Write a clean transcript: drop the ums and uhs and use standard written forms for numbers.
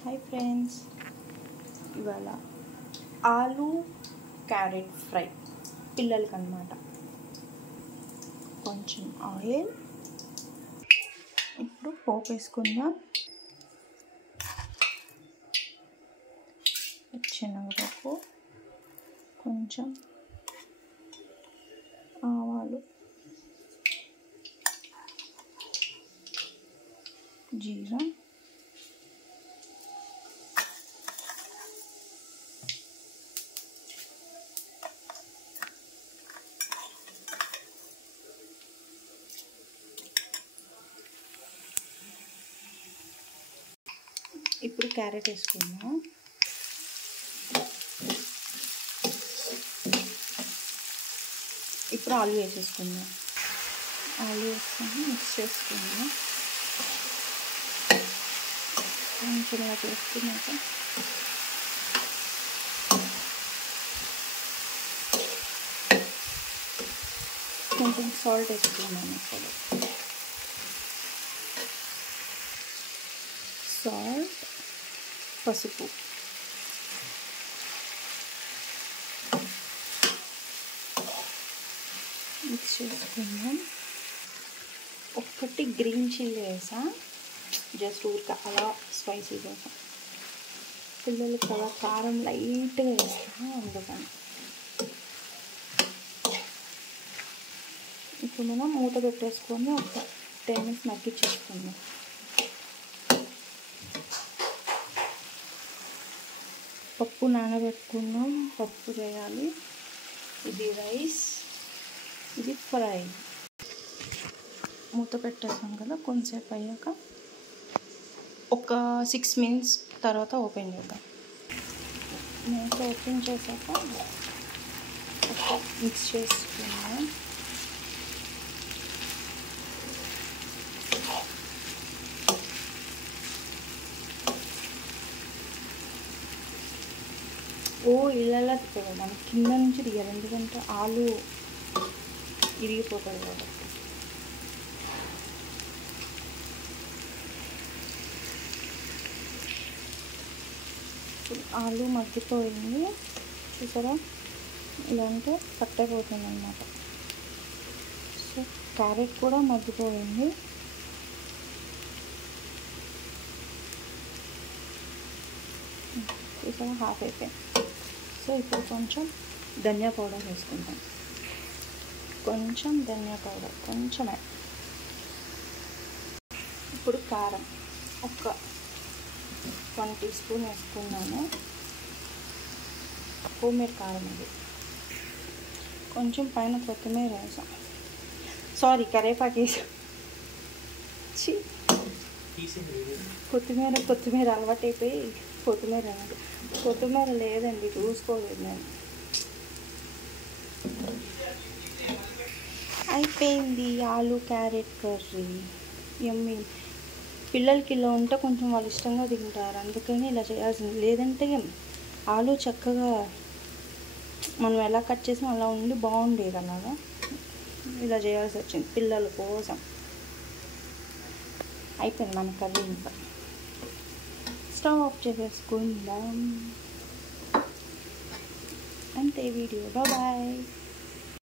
Hi friends, ఇవాళ ఆలు carrot fry పిల్లలకి అన్నమాట. కొంచెం ఆయిల్, ఇప్పుడు పోపు వేసుకుందాం. శనగపప్పు, కొంచెం ఆవాలు, జీరా, ఇప్పుడు క్యారెట్ వేసుకుందాం. ఇప్పుడు ఆలు వేసేసుకుందాం. ఆలు వేసుకొని మిక్స్ చేసుకుందాం. కొంచెం ఇలా చేసుకున్నాక కొంచెం సాల్ట్ వేసుకున్నాను. ఇప్పుడు సాల్ట్, పసుపు, మిక్స్ చేసుకుందాం. ఒక్కటి గ్రీన్ చిల్లీ వేసా, జస్ట్ ఊరిక అలా స్పైసీ కోసం. పిల్లలకి అలా కారం లైట్గా వేస్తాను, అందుకని. ఇప్పుడు మనం మూత పెట్టేసుకొని ఒక 10 minutes మగ్గిచ్చేసుకుందాం. పప్పు నానబెట్టుకున్నాం, పప్పు చేయాలి. ఇది రైస్, ఇది ఫ్రై. మూత పెట్టేసాం కదా, కొంచెంసేపు అయ్యాక ఒక 6 minutes తర్వాత ఓపెన్ చేద్దాం. మూత ఓపెన్ చేశాక మిక్స్ చేసుకున్నాం. ఇలా మన కింద నుంచి దిగాలి, ఎందుకంటే ఆలు ఇరిగిపోతుంది కాబట్టి. ఆలు మగ్గిపోయింది, చూసారా? ఇలా అంటే కట్ అయిపోతుంది అన్నమాట. సో క్యారెట్ కూడా మగ్గిపోయింది. చూసారా, హాఫ్ అయిపోయింది. సో ఇప్పుడు కొంచెం ధనియా పౌడర్ వేసుకుంటాం. కొంచెం ధనియా పౌడర్, కొంచెమే. ఇప్పుడు కారం ఒక 1 teaspoon వేసుకున్నాను. హోమ్మేడ్ కారం ఇది. కొంచెం పైన కొత్తిమీర వేసాం, సారీ కరివేపాకు వేసాం. కొత్తిమీర అలవాటు అయిపోయి కొత్తిమీర అన్నది. కొత్తిమీర లేదండి, చూసుకోలేదు నేను. అయిపోయింది ఆలు క్యారెట్ కర్రీ. యమ్మీ. పిల్లలకి ఇలా ఉంటే కొంచెం వాళ్ళు ఇష్టంగా తింటారు, అందుకని ఇలా చేయాల్సింది. లేదంటే ఆలు చక్కగా మనం ఎలా కట్ చేసాం అలా ఉండి బాగుండేది. అలాగా ఇలా చేయాల్సి వచ్చింది పిల్లల కోసం. అయిపోయింది మన కర్రీ. ఇంకా స్టవ్ ఆఫ్ చేసేసుకుందాం. అంతే వీడియో. బాయ్.